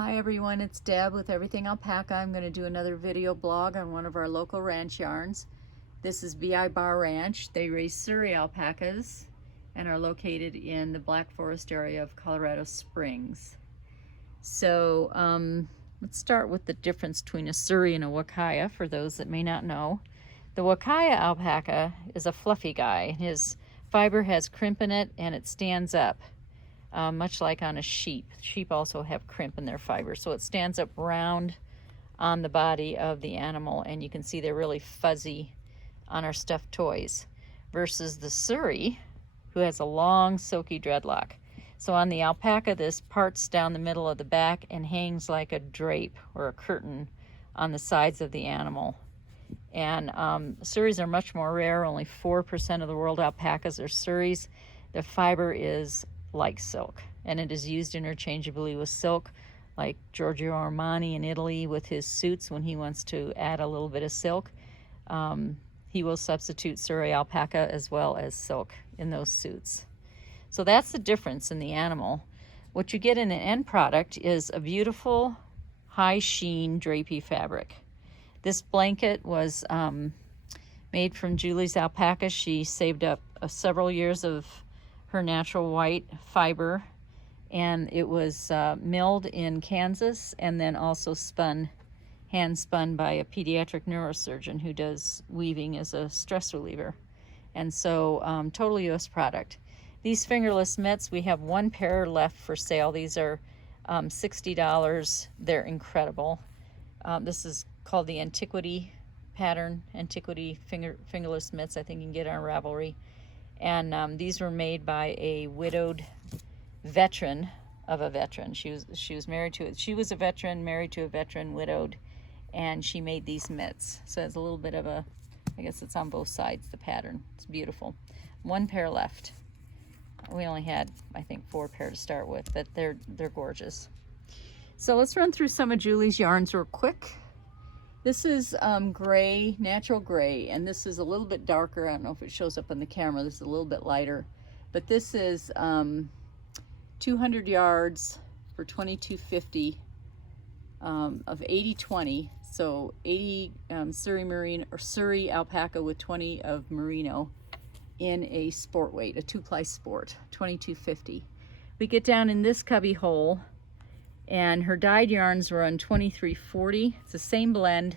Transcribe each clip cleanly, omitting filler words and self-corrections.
Hi everyone, it's Deb with Everything Alpaca. I'm going to do another video blog on one of our local ranch yarns. This is Bar Ranch. They raise Suri alpacas and are located in the Black Forest area of Colorado Springs. So let's start with the difference between a Suri and a Wakaya for those that may not know. The Wakaya alpaca is a fluffy guy. His fiber has crimp in it and it stands up. Much like on a sheep. Sheep also have crimp in their fiber, so it stands up round on the body of the animal, and you can see they're really fuzzy on our stuffed toys, versus the Suri, who has a long silky dreadlock. So on the alpaca, this parts down the middle of the back and hangs like a drape or a curtain on the sides of the animal. And Suris are much more rare. Only 4% of the world alpacas are Suris. The fiber is like silk, and it is used interchangeably with silk, like Giorgio Armani in Italy with his suits. When he wants to add a little bit of silk, he will substitute Suri alpaca as well as silk in those suits. So that's the difference in the animal. What you get in an end product is a beautiful high sheen drapey fabric. This blanket was made from Julie's alpaca. She saved up several years of her natural white fiber, and it was milled in Kansas and then also hand spun by a pediatric neurosurgeon who does weaving as a stress reliever. And so total US product. These fingerless mitts, we have one pair left for sale. These are $60. They're incredible. This is called the Antiquity pattern, Antiquity fingerless mitts. I think you can get it on Ravelry. And these were made by a widowed veteran of a veteran. She was married to it. She was a veteran, married to a veteran, widowed, and she made these mitts. So it's a little bit of a, I guess it's on both sides, the pattern. It's beautiful. One pair left. We only had, I think, 4 pair to start with, but they're gorgeous. So let's run through some of Julie's yarns real quick. This is gray, natural gray, and this is a little bit darker. I don't know if it shows up on the camera. This is a little bit lighter, but this is 200 yards for $22.50 of 80/20. So 80 Suri alpaca with 20 of merino in a sport weight, a 2-ply sport, $22.50. We get down in this cubby hole, and her dyed yarns run $23.40. It's the same blend.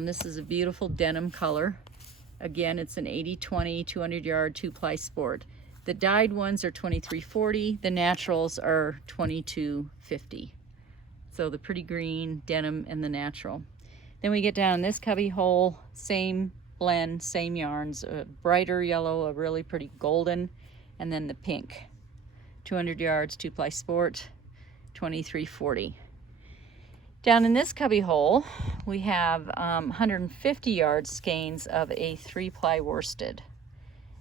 This is a beautiful denim color. Again, it's an 80/20, 200 yard, 2-ply sport. The dyed ones are $23.40. The naturals are $22.50. So the pretty green denim and the natural. Then we get down in this cubby hole, same blend, same yarns, a brighter yellow, a really pretty golden, and then the pink. 200 yards, 2-ply sport, $23.40. Down in this cubby hole, we have 150 yard skeins of a 3-ply worsted.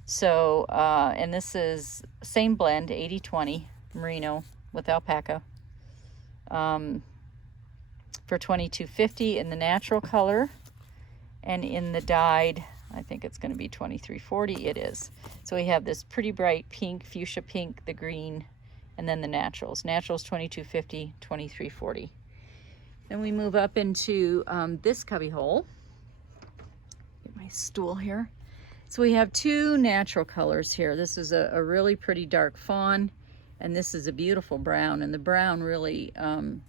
So, and this is same blend, 80/20 merino with alpaca, for $22.50 in the natural color, and in the dyed, I think it's going to be $23.40. It is. So we have this pretty bright pink, fuchsia pink, the green, and then the naturals. Naturals $22.50, $23.40. Then we move up into this cubby hole. Get my stool here. So we have 2 natural colors here. This is a really pretty dark fawn, and this is a beautiful brown. And the brown really,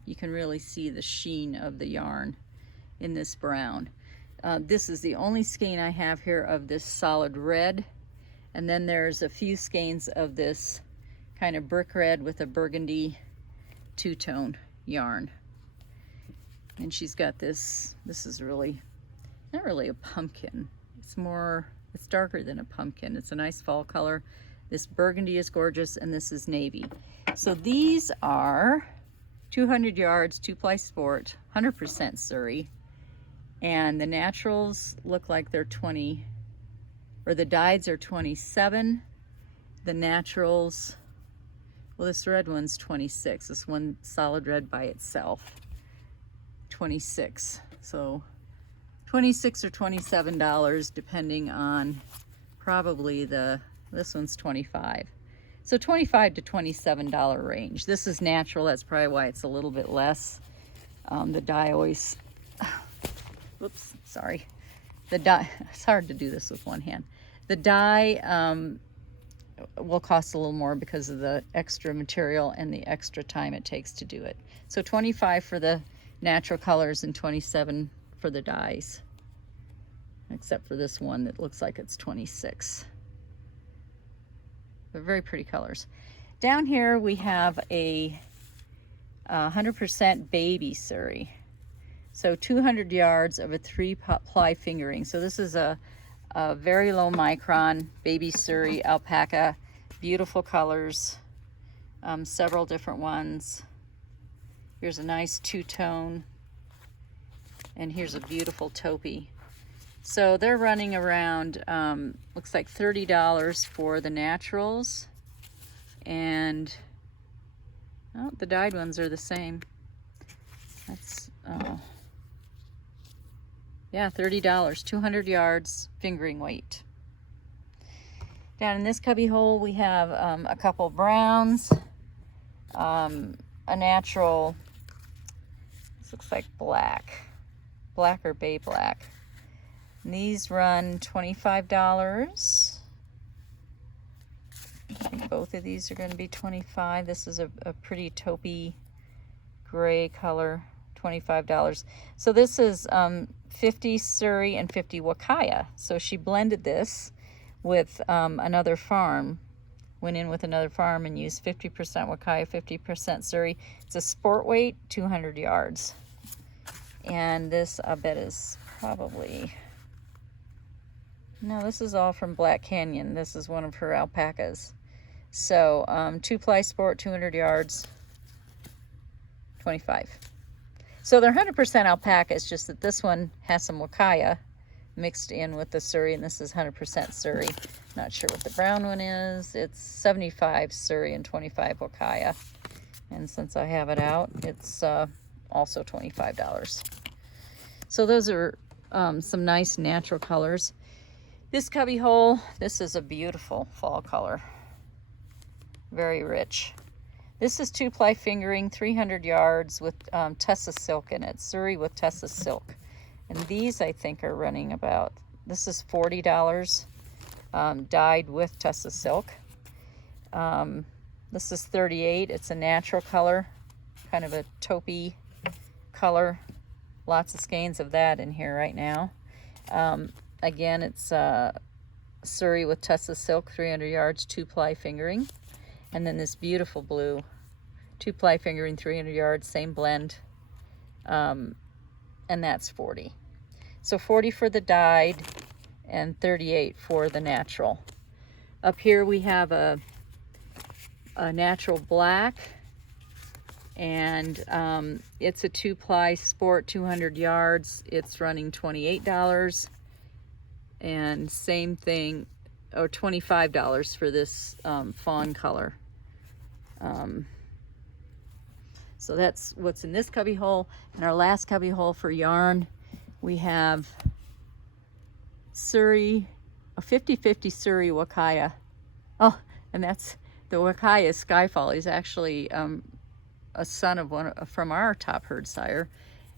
you can really see the sheen of the yarn in this brown. This is the only skein I have here of this solid red, and then there's a few skeins of this kind of brick red with a burgundy 2-tone yarn. And she's got this is really, not really a pumpkin. It's darker than a pumpkin. It's a nice fall color. This burgundy is gorgeous, and this is navy. So these are 200 yards, 2-ply sport, 100% Suri. And the naturals look like they're 20, or the dyeds are 27. The naturals, well, this red one's 26. This one solid red by itself, 26. So $26 or $27, depending on probably this one's 25. So $25 to $27 range. This is natural, that's probably why it's a little bit less. The dye always, whoops, sorry. The dye, it's hard to do this with one hand. The dye will cost a little more because of the extra material and the extra time it takes to do it. So $25 for the natural colors and $27 for the dyes. Except for this one that looks like it's $26. But very pretty colors. Down here we have a 100% baby Suri. So 200 yards of a 3-ply fingering. So this is a very low micron baby Suri alpaca. Beautiful colors, several different ones. Here's a nice two-tone, and here's a beautiful taupey. So they're running around, looks like $30 for the naturals, and oh, the dyed ones are the same. That's, yeah, $30, 200 yards, fingering weight. Down in this cubby hole we have a couple browns, a natural, this looks like black or bay black. And these run $25. I think both of these are going to be $25. This is a pretty taupey gray color, $25. So this is 50 Suri and 50 Wakaya. So she blended this with another farm, went in with another farm and used 50% Wakaya, 50% Suri. It's a sport weight, 200 yards. And this, I bet, is probably, no, this is all from Black Canyon. This is one of her alpacas. So 2-ply sport, 200 yards, 25. So they're 100% alpaca. It's just that this one has some Wakaya mixed in with the Suri, and this is 100% Suri. Not sure what the brown one is. It's 75 Suri and 25 Wakaya. And since I have it out, it's also $25. So those are some nice natural colors. This cubby hole, this is a beautiful fall color. Very rich. This is 2-ply fingering, 300 yards with Tessa silk in it. Suri with Tessa silk. And these I think are running about, this is $40, dyed with Tessa silk. This is 38. It's a natural color, kind of a taupey color. Lots of skeins of that in here right now. Again, it's Suri with Tessa silk, 300 yards, 2-ply fingering. And then this beautiful blue, 2-ply fingering, 300 yards, same blend. And that's 40. So 40 for the dyed and 38 for the natural. Up here we have a natural black, and it's a 2-ply sport, 200 yards. It's running $28. And same thing, or $25 for this fawn color. So that's what's in this cubby hole. In our last cubby hole for yarn, we have Suri, a 50-50 Suri Wakaya. Oh, and that's the Wakaya Skyfall. He's actually a son of one from our top herd sire.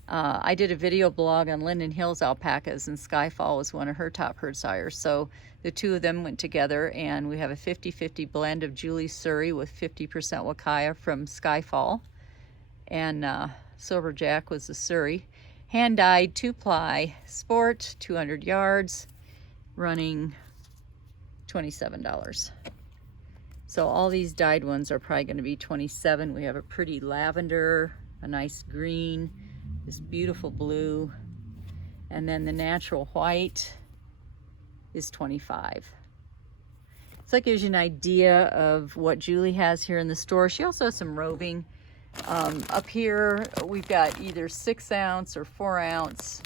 I did a video blog on Linden Hills alpacas, and Skyfall was one of her top herd sires. So the two of them went together, and we have a 50-50 blend of Julie Suri with 50% Wakaya from Skyfall. And Silverjack was the Suri. Hand-dyed 2-ply sport, 200 yards, running $27. So all these dyed ones are probably going to be $27. We have a pretty lavender, a nice green, this beautiful blue, and then the natural white is $25. So that gives you an idea of what Julie has here in the store. She also has some roving. Up here we've got either 6 ounce or 4 ounce.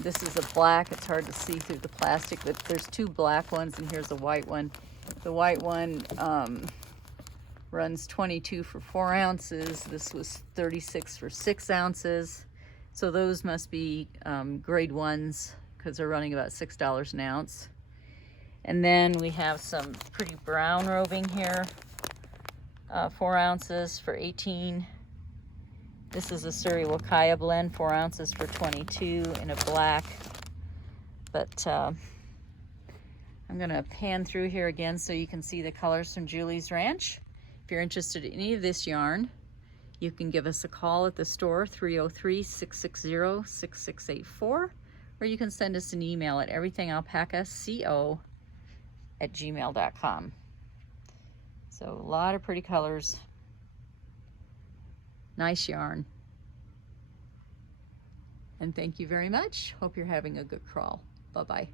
This is a black. It's hard to see through the plastic, but there's 2 black ones, and here's a white one. The white one runs 22 for 4 ounces. This was 36 for 6 ounces. So those must be grade 1s, because they're running about $6 an ounce. And then we have some pretty brown roving here. 4 ounces for 18. This is a Suri Alpaca blend, 4 ounces for 22 in a black. But I'm gonna pan through here again so you can see the colors from Julie's Ranch. If you're interested in any of this yarn, you can give us a call at the store, 303-660-6684, or you can send us an email at everythingalpacaco@gmail.com. So a lot of pretty colors. Nice yarn. And thank you very much. Hope you're having a good crawl. Bye-bye.